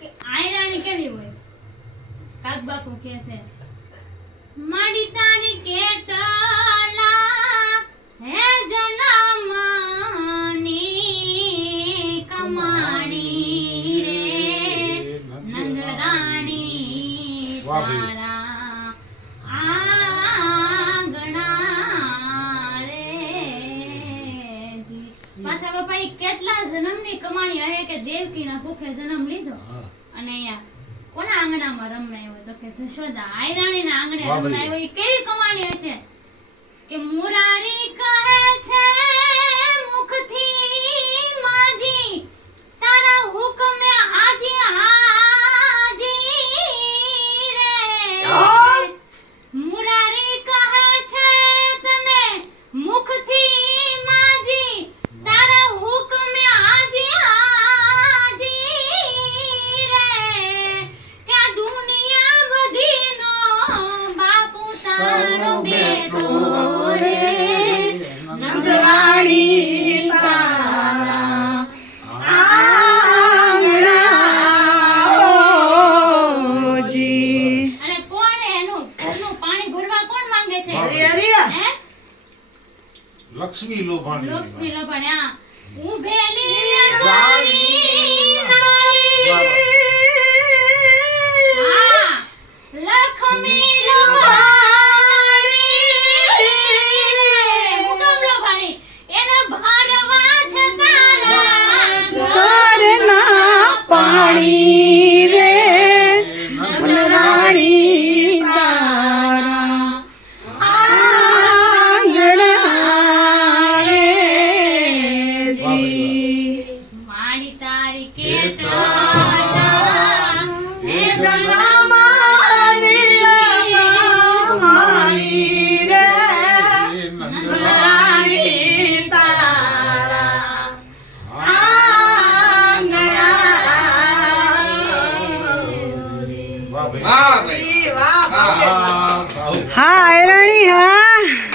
કે આયરાણી કેવી હોય? કાક બાપુ કે છે માડી તારી કેટલા હે જન્મની કમાણી રે નંદરાણી તારા જી. પાછા બાપા ઈ કેટલા જન્મની કમાણી હે કે દેવકીના કુખે જન્મ લીધો? અને અહીંયા કોના આંગણામાં રમવા આવ્યો તો કે જશોદા આયરાણીના આંગણે વાહ એ કેવી કમાણી હશે? કે મુરારી કહે લક્ષ્મી લોભાણી લક્ષ્મી લોભાણ્યા. ઉભેલી જાણી હા. લક્ષ્મી લોભાણી. લોભાણી? પાણી. Hi, Rani, ha?